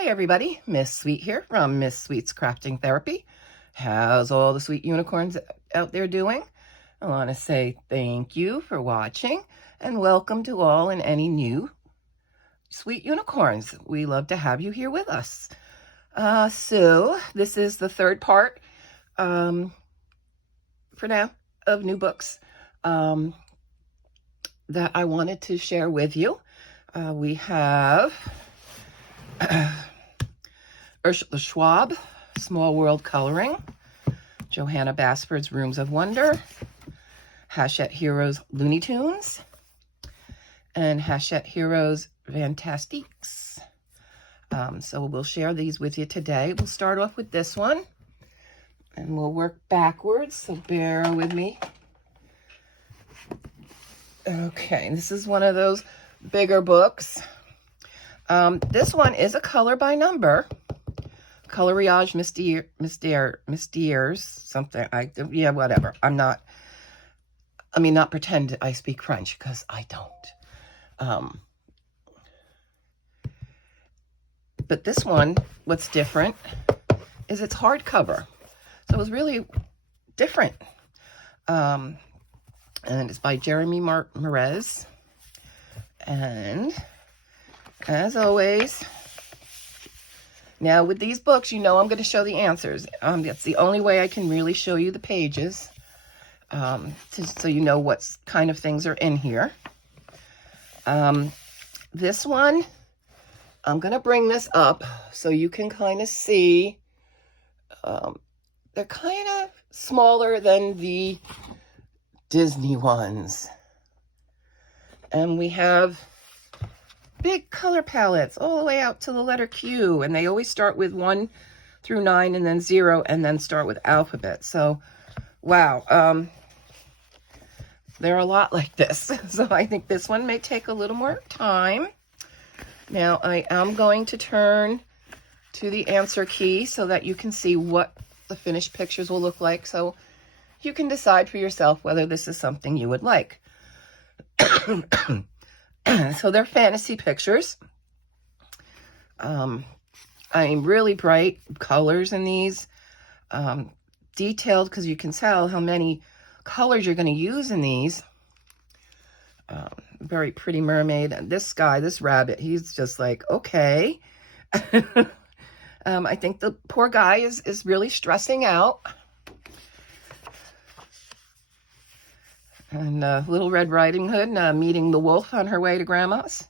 Hey everybody, Miss Sweet here from Miss Sweet's Crafting Therapy. How's all the sweet unicorns out there doing? I want to say thank you for watching and welcome to all and any new sweet unicorns. We love to have you here with us. So this is the third part for now of new books that I wanted to share with you. We have Ursula Schwab, Small World Coloring, Johanna Basford's Rooms of Wonder, Hachette Heroes Looney Tunes, and Hachette Heroes Fantastiques. So we'll share these with you today. We'll start off with this one, and we'll work backwards, so bear with me. Okay, this is one of those bigger books. This one is a color by number. Coloriage Mystères, something, yeah, whatever. Not pretend I speak French, because I don't. But this one, what's different is it's hardcover. So it was really different. And it's by Jeremy Marez. And as always, now with these books, I'm going to show the answers. That's the only way I can really show you the pages, so you know what kind of things are in here. This one, I'm going to bring this up so you can kind of see. They're kind of smaller than the Disney ones. And we have big color palettes all the way out to the letter Q, and they always start with 1 through 9 and then 0 and then start with alphabet. So wow, they're a lot like this. So I think this one may take a little more time. Now I am going to turn to the answer key so that you can see what the finished pictures will look like, so you can decide for yourself whether this is something you would like. So they're fantasy pictures. I'm really bright colors in these, detailed, because you can tell how many colors you're going to use in these. Very pretty mermaid. And this guy, this rabbit, he's just like, okay. I think the poor guy is really stressing out. And Little Red Riding Hood meeting the wolf on her way to Grandma's.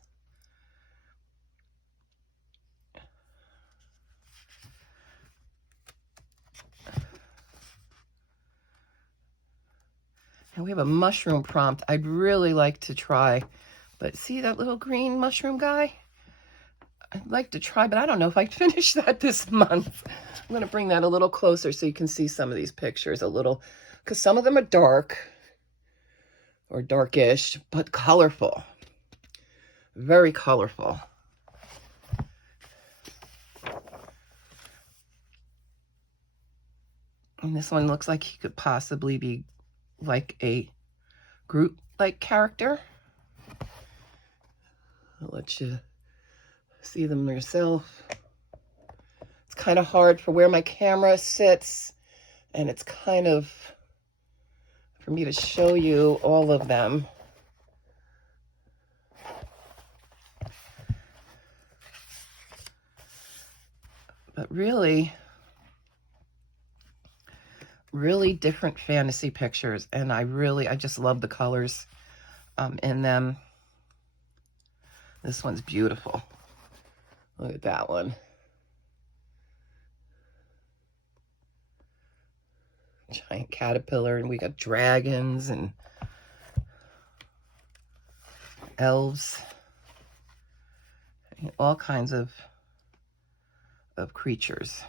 And we have a mushroom prompt I'd really like to try. But see that little green mushroom guy? I'd like to try, but I don't know if I'd finish that this month. I'm going to bring that a little closer so you can see some of these pictures a little, because some of them are dark. Or darkish, but colorful. Very colorful. And this one looks like he could possibly be like a Groot-like character. I'll let you see them yourself. It's kind of hard for where my camera sits, and it's kind of for me to show you all of them. But really, really different fantasy pictures, and I just love the colors in them. This one's beautiful. Look at that one. Giant caterpillar, and we got dragons and elves, and all kinds of creatures.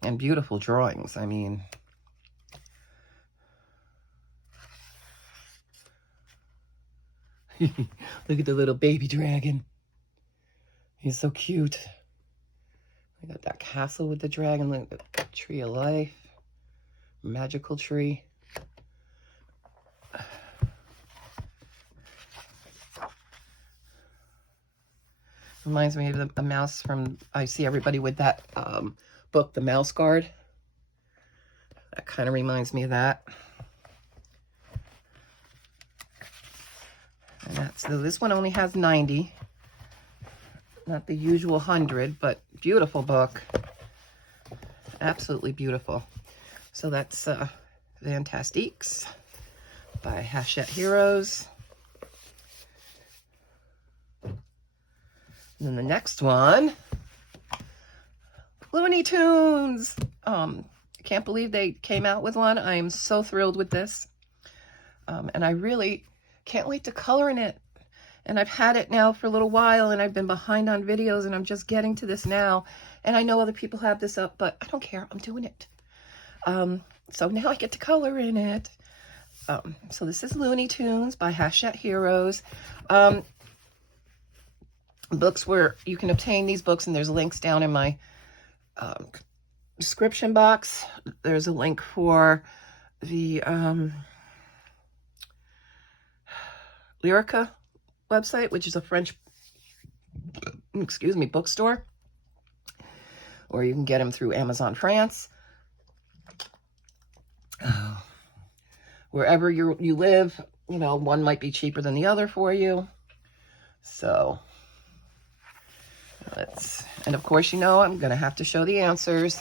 And beautiful drawings. I mean, look at the little baby dragon. He's so cute. I got that castle with the dragon. Look at the tree of life. Magical tree. Reminds me of the mouse from, I see everybody with that book, The Mouse Guard. That kind of reminds me of that. And that's, so this one only has 90. Not the usual 100, but beautiful book. Absolutely beautiful. So that's Fantastiques by Hachette Heroes. And then the next one, Looney Tunes. I can't believe they came out with one. I am so thrilled with this. And I really can't wait to color in it. And I've had it now for a little while, and I've been behind on videos, and I'm just getting to this now. And I know other people have this up, but I don't care. I'm doing it. So now I get to color in it. So this is Looney Tunes by Hachette Heroes. Books where you can obtain these books, and there's links down in my description box. There's a link for the Lyrica website, which is a French, bookstore, or you can get them through Amazon France. Wherever you live, you know, one might be cheaper than the other for you. So and of course, you know, I'm going to have to show the answers.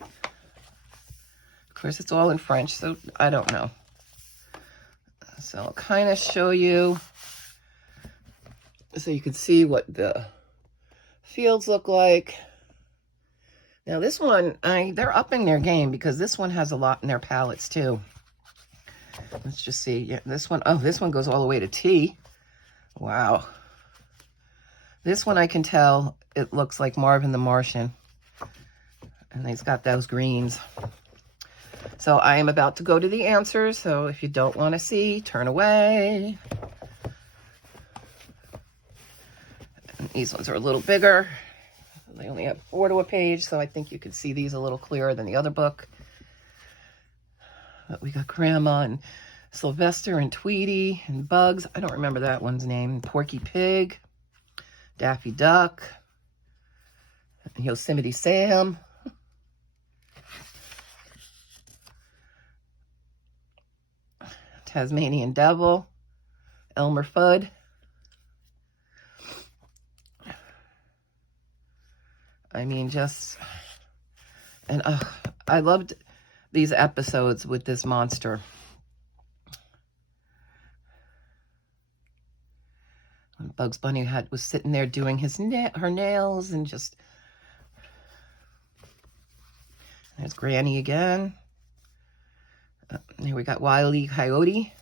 Of course, it's all in French, so I don't know. So I'll kind of show you so you can see what the fields look like. Now this one, they're upping their game because this one has a lot in their palettes too. Let's just see. Yeah, this one, oh, this one goes all the way to T. Wow. This one I can tell it looks like Marvin the Martian. And he's got those greens. So I am about to go to the answers. So if you don't want to see, turn away. And these ones are a little bigger. They only have 4 to a page, so I think you can see these a little clearer than the other book. But we got Grandma and Sylvester and Tweety and Bugs. I don't remember that one's name. Porky Pig, Daffy Duck, Yosemite Sam. Tasmanian Devil, Elmer Fudd. I mean, just, and I loved these episodes with this monster. When Bugs Bunny was sitting there doing her nails, and just, there's Granny again. Here we got Wile E. Coyote.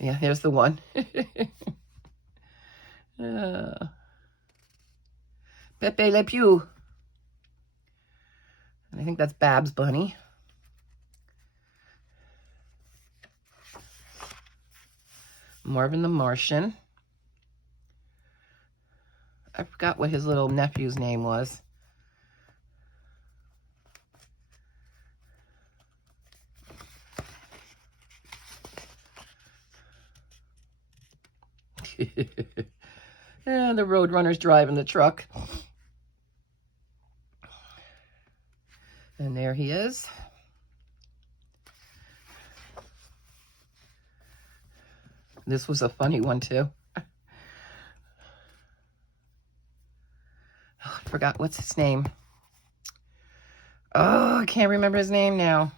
Yeah, here's the one. Pepe Le Pew. And I think that's Babs Bunny. Marvin the Martian. I forgot what his little nephew's name was. And the Roadrunner's driving the truck. And there he is. This was a funny one too. Oh, I forgot what's his name. Oh, I can't remember his name now.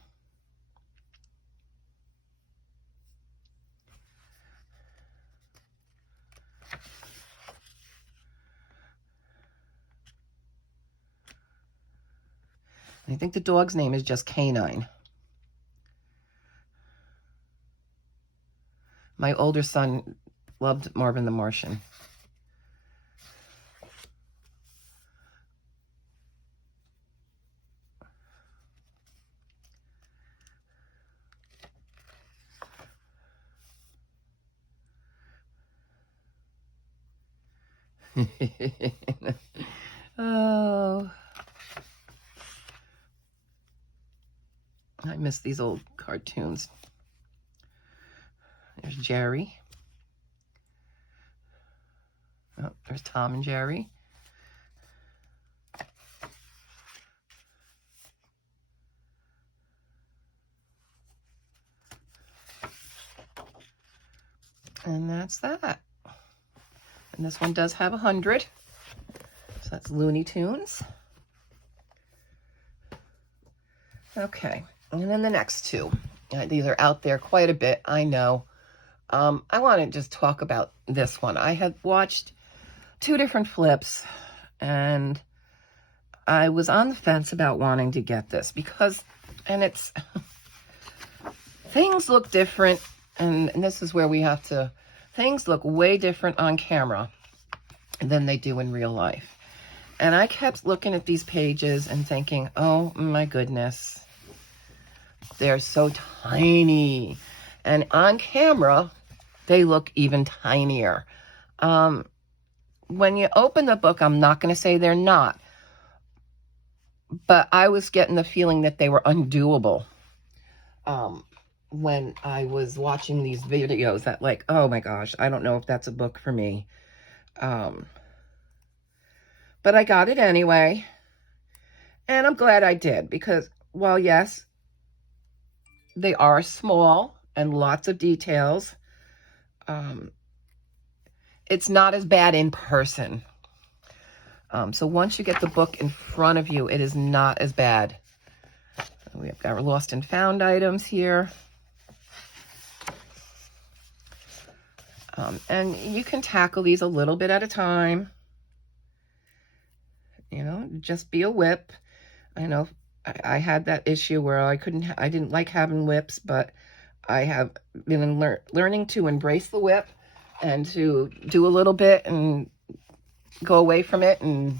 I think the dog's name is just Canine. My older son loved Marvin the Martian. Oh, I miss these old cartoons. There's Jerry. Oh, there's Tom and Jerry. And that's that. And this one does have 100. So that's Looney Tunes. Okay, and then the next two. These are out there quite a bit, I know. I want to just talk about this one. I had watched 2 different flips, and I was on the fence about wanting to get this because, and it's, things look different, and this is where we have to, things look way different on camera than they do in real life. And I kept looking at these pages and thinking, oh my goodness, they're so tiny. And on camera, they look even tinier. When you open the book, I'm not going to say they're not, but I was getting the feeling that they were undoable. When I was watching these videos, that like, oh my gosh, I don't know if that's a book for me. But I got it anyway, and I'm glad I did, because while yes, they are small and lots of details, it's not as bad in person. So once you get the book in front of you, it is not as bad. We've got our lost and found items here. And you can tackle these a little bit at a time. You know, just be a whip. I know I had that issue where I didn't like having whips, but I have been learning to embrace the whip and to do a little bit and go away from it and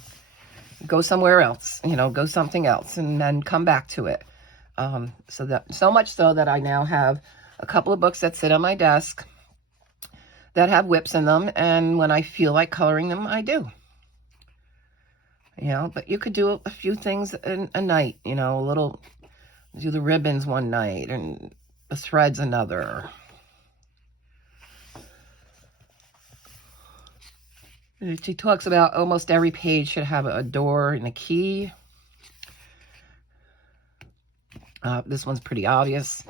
go somewhere else, you know, go something else and then come back to it. So much so that I now have a couple of books that sit on my desk that have whips in them, and when I feel like coloring them, I do. You know, but you could do a few things in a night, you know, do the ribbons one night and the threads another. She talks about almost every page should have a door and a key. This one's pretty obvious.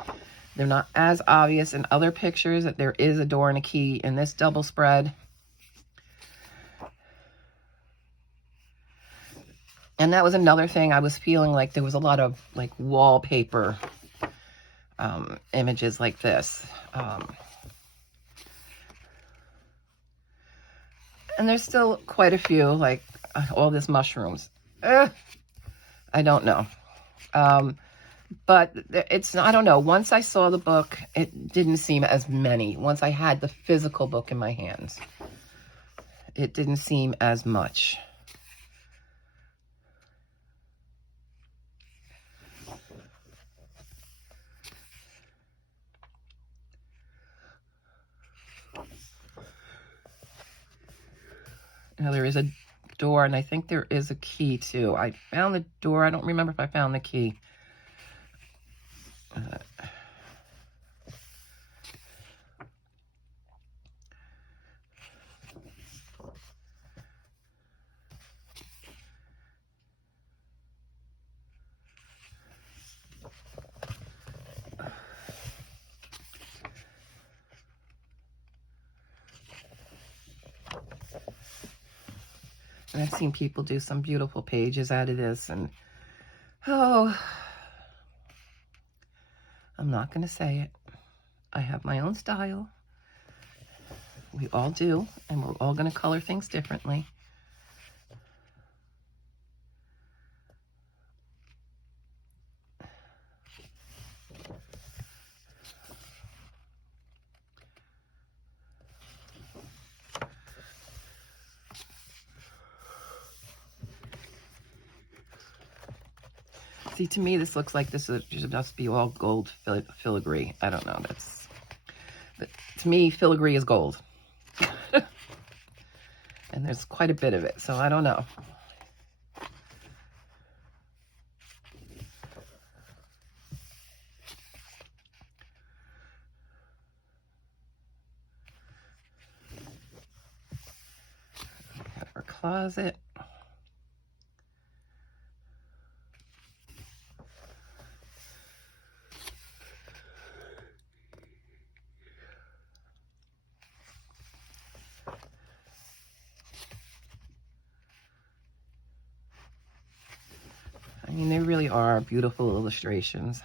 They're not as obvious in other pictures that there is a door and a key in this double spread. And that was another thing. I was feeling like there was a lot of like wallpaper images like this. And there's still quite a few, like all this mushrooms. I don't know. But it's, I don't know. Once I saw the book, it didn't seem as many. Once I had the physical book in my hands, it didn't seem as much. Now there is a door, and I think there is a key too. I found the door. I don't remember if I found the key. And I've seen people do some beautiful pages out of this, and oh, I'm not going to say it. I have my own style. We all do, and we're all going to color things differently. See, to me, this looks like this should just be all gold filigree. I don't know. But to me, filigree is gold. And there's quite a bit of it, so I don't know. closet. I mean, they really are beautiful illustrations.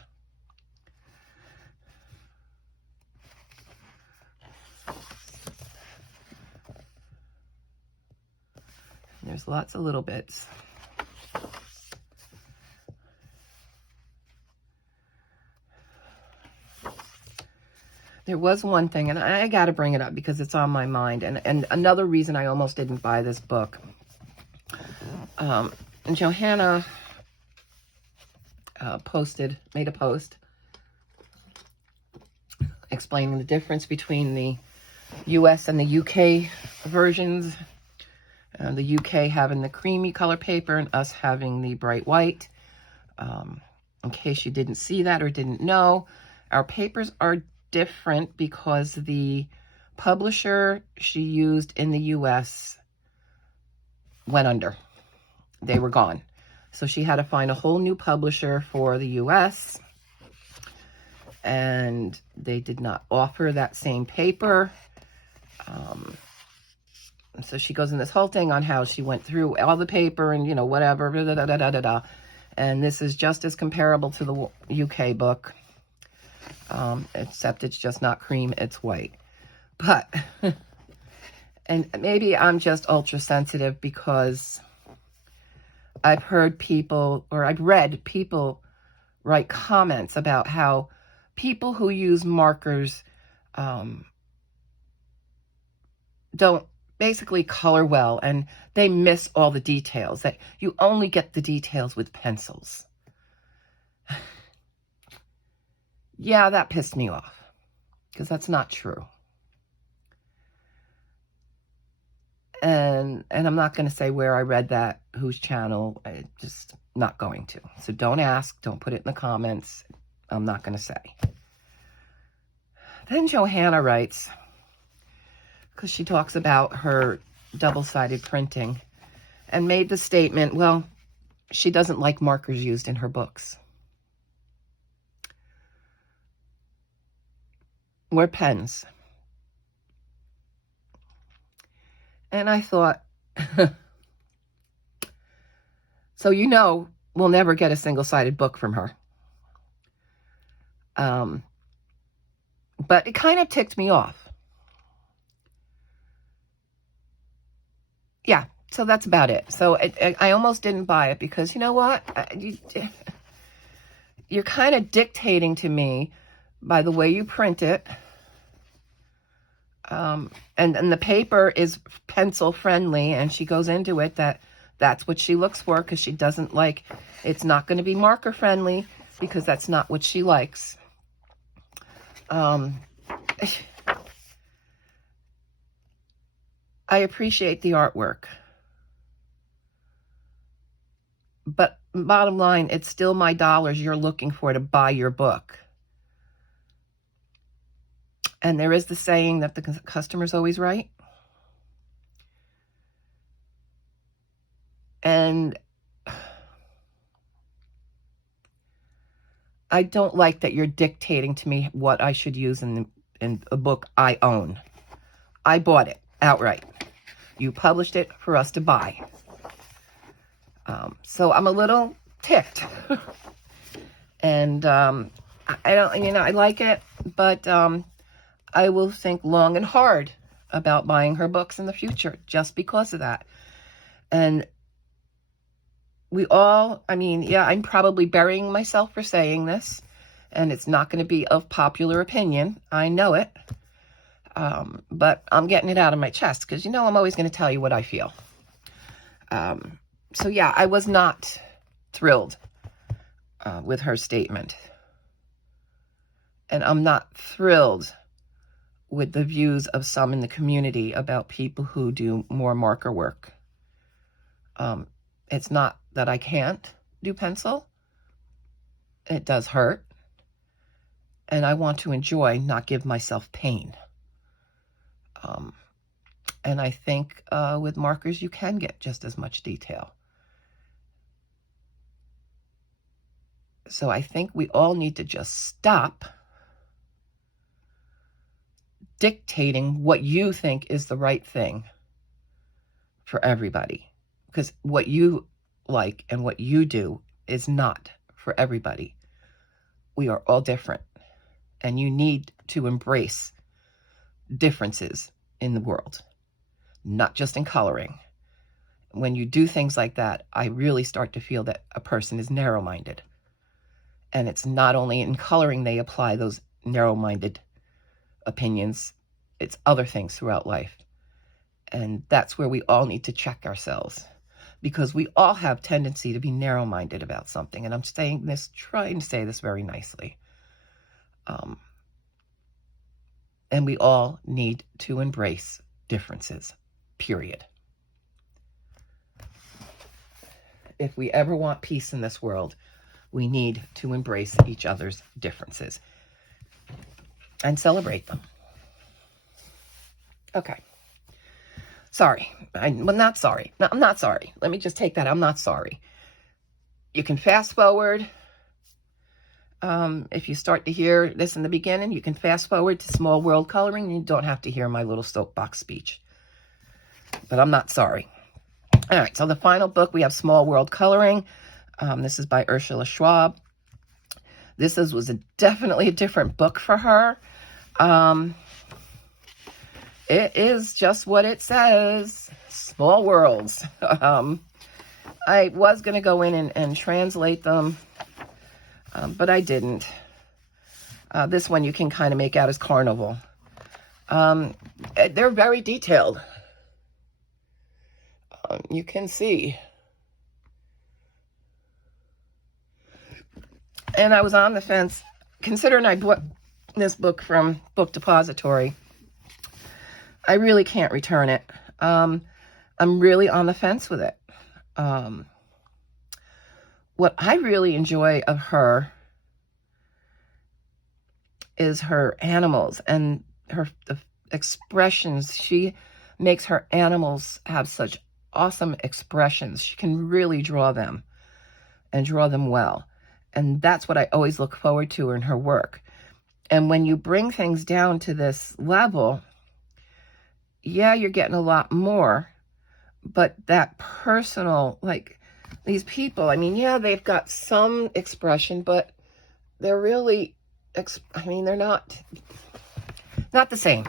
There's lots of little bits. There was one thing, and I got to bring it up because it's on my mind, and another reason I almost didn't buy this book. And Johanna made a post explaining the difference between the US and the UK versions. The UK having the creamy color paper and us having the bright white. In case you didn't see that or didn't know, our papers are different because the publisher she used in the US went under. They were gone. So she had to find a whole new publisher for the US, and they did not offer that same paper. So she goes in this whole thing on how she went through all the paper and, you know, whatever, da, da, da, da, da, da. And this is just as comparable to the UK book, except it's just not cream, it's white. But, and maybe I'm just ultra sensitive because I've heard people, or I've read people write comments about how people who use markers don't basically color well, and they miss all the details, that you only get the details with pencils. Yeah, that pissed me off, because that's not true. And I'm not going to say where I read that, whose channel, I just not going to. So don't ask, don't put it in the comments. I'm not going to say. Then Johanna writes, because she talks about her double-sided printing, and made the statement, well, she doesn't like markers used in her books. Or pens. And I thought, so you know we'll never get a single-sided book from her. But it kind of ticked me off. Yeah, so that's about it. So I almost didn't buy it because, you know what? You're kind of dictating to me by the way you print it. And the paper is pencil friendly, and she goes into it that's what she looks for, because she doesn't like, it's not going to be marker friendly because that's not what she likes. I appreciate the artwork, but bottom line, it's still my dollars you're looking for to buy your book. And there is the saying that the customer's always right. And I don't like that you're dictating to me what I should use in a book I own. I bought it outright. You published it for us to buy. So I'm a little ticked. And I don't, you know, I like it, but I will think long and hard about buying her books in the future just because of that. And we all, I mean, yeah, I'm probably burying myself for saying this, and it's not going to be of popular opinion. I know it. But I'm getting it out of my chest because, you know, I'm always going to tell you what I feel. So, yeah, I was not thrilled with her statement. And I'm not thrilled with the views of some in the community about people who do more marker work. It's not that I can't do pencil. It does hurt. And I want to enjoy, not give myself pain. And I think with markers, you can get just as much detail. So I think we all need to just stop dictating what you think is the right thing for everybody. Because what you like and what you do is not for everybody. We are all different. And you need to embrace differences in the world, not just in coloring. When you do things like that, I really start to feel that a person is narrow-minded. And it's not only in coloring they apply those narrow-minded opinions, it's other things throughout life. And that's where we all need to check ourselves, because we all have tendency to be narrow-minded about something. And I'm saying this, trying to say this very nicely. And we all need to embrace differences, period. If we ever want peace in this world, we need to embrace each other's differences and celebrate them. Okay. Sorry. Well, not sorry. No, I'm not sorry. Let me just take that. I'm not sorry. You can fast forward. If you start to hear this in the beginning, you can fast forward to Small World Coloring. You don't have to hear my little soapbox speech. But I'm not sorry. All right, so the final book, we have Small World Coloring. This is by Ursula Schwab. This was definitely a different book for her. It is just what it says, small worlds. I was going to go in and translate them, but I didn't. This one you can kind of make out as carnival. They're very detailed. You can see. And I was on the fence, considering I bought this book from Book Depository. I really can't return it. I'm really on the fence with it. What I really enjoy of her is her animals and the expressions. She makes her animals have such awesome expressions. She can really draw them and draw them well. And that's what I always look forward to in her work. And when you bring things down to this level, yeah, you're getting a lot more, but that personal, like these people, I mean, yeah, they've got some expression, but they're really, they're not the same.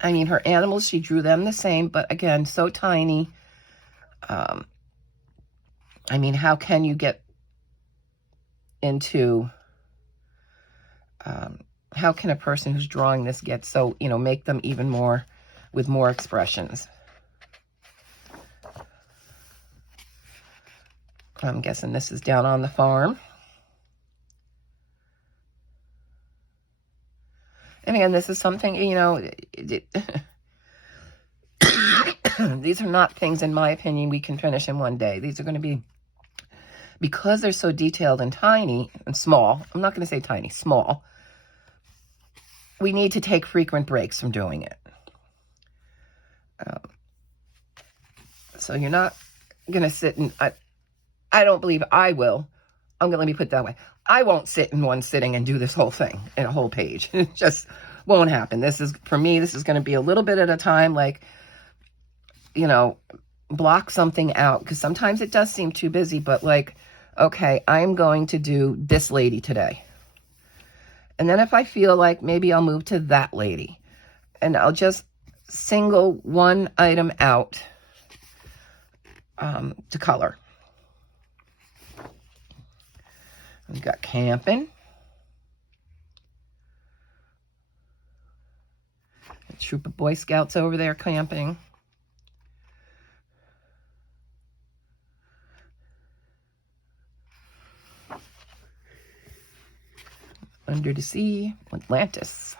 I mean, her animals, she drew them the same, but again, so tiny. I mean, how can you get into, how can a person who's drawing this get so, make them even more, with more expressions? I'm guessing this is down on the farm. And again, this is something, these are not things, in my opinion, we can finish in one day. These are going to be, because they're so detailed and tiny and small, I'm not going to say tiny, small, we need to take frequent breaks from doing it. So you're not going to sit and, I don't believe I will. Let me put it that way. I won't sit in one sitting and do this whole thing in a whole page. It just won't happen. For me, this is going to be a little bit at a time, like, block something out, because sometimes it does seem too busy, but like, okay, I'm going to do this lady today. And then if I feel like maybe I'll move to that lady, and I'll just single one item out to color. We've got camping. A troop of Boy Scouts over there camping. Under the Sea, Atlantis.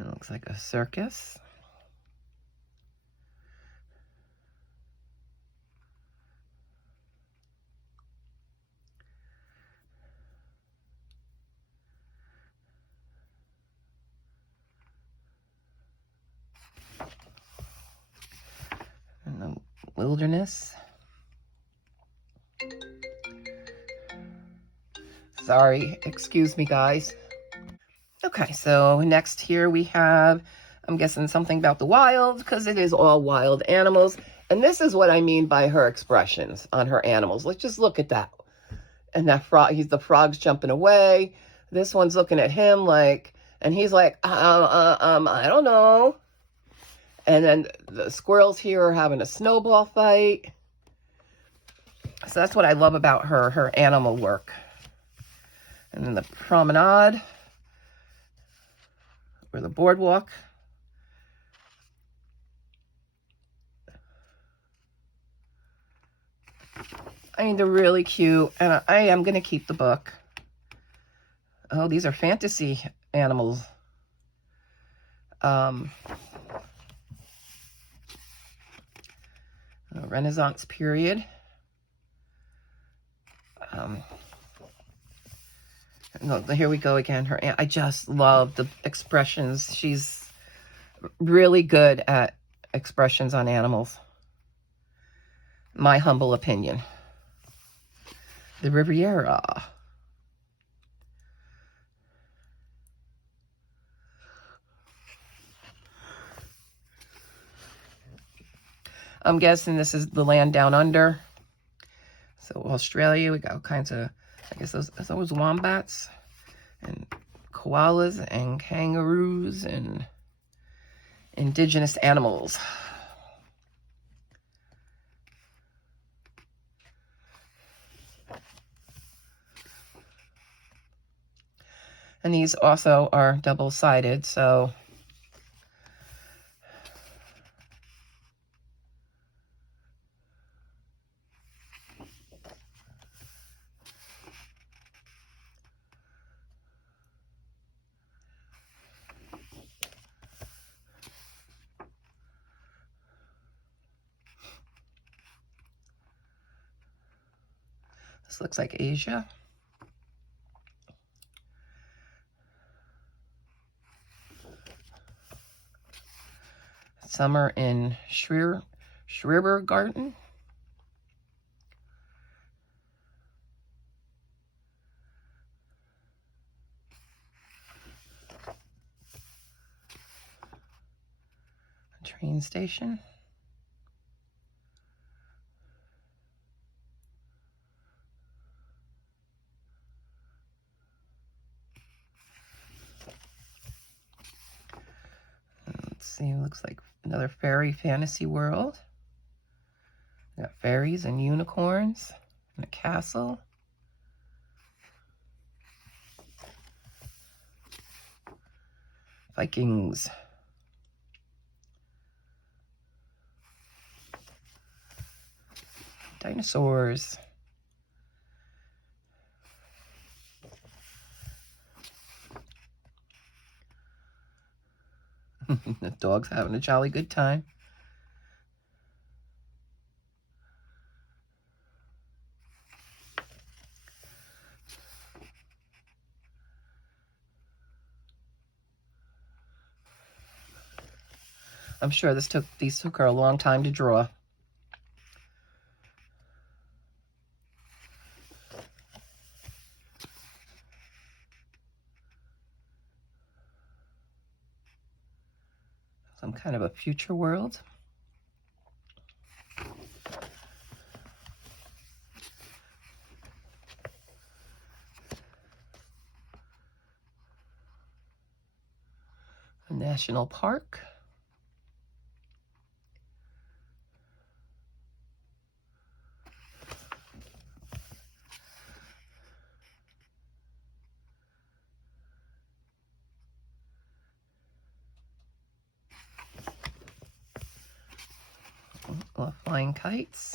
It looks like a circus. Wilderness. Sorry, excuse me, guys. Okay, so next here we have, I'm guessing something about the wild, because it is all wild animals. And this is what I mean by her expressions on her animals. Let's just look at that. And that frog, the frog's jumping away. This one's looking at him like, and he's like, I don't know. And then the squirrels here are having a snowball fight. So that's what I love about her animal work. And then the promenade, or the boardwalk. I mean, they're really cute, and I am going to keep the book. Oh, these are fantasy animals. Renaissance period. No, here we go again. I just love the expressions. She's really good at expressions on animals. My humble opinion. The Riviera. I'm guessing this is the land down under. So Australia, we got all kinds of, I guess those wombats and koalas and kangaroos and indigenous animals. And these also are double-sided, so this looks like Asia. Summer in Schreiber Garden. Train station. Let's see, it looks like another fairy fantasy world. We got fairies and unicorns and a castle. Vikings. Dinosaurs. The dog's having a jolly good time. I'm sure these took her a long time to draw. Some kind of a future world. A national park. Flying kites.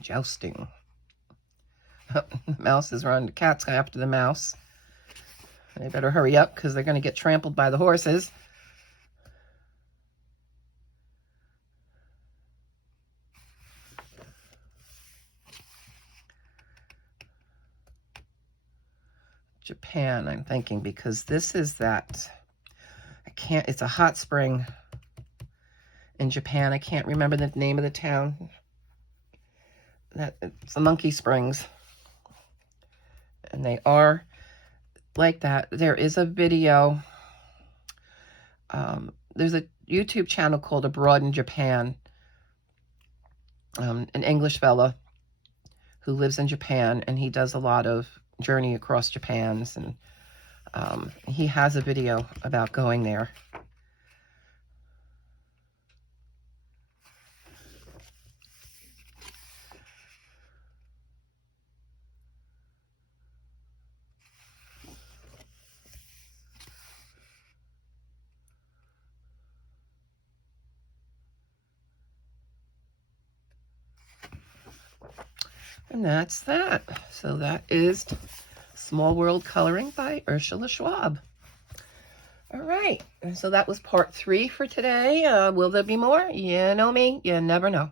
Jousting. The mouse is running. The cat's after the mouse. They better hurry up because they're going to get trampled by the horses. Japan, I'm thinking, because this is that, it's a hot spring in Japan. I can't remember the name of the town. It's the Monkey Springs. And they are like that. There is a video. There's a YouTube channel called Abroad in Japan. An English fella who lives in Japan, and he does a lot of journey across Japan's, and he has a video about going there. And that's that. So that is Small World Coloring by Ursula Schwab. All right. And so that was part 3 for today. Will there be more? You know me. You never know.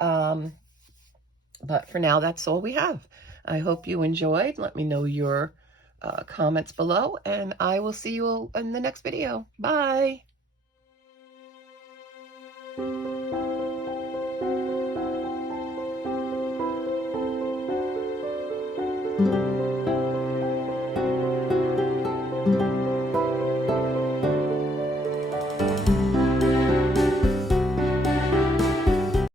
But for now, that's all we have. I hope you enjoyed. Let me know your comments below, and I will see you all in the next video. Bye.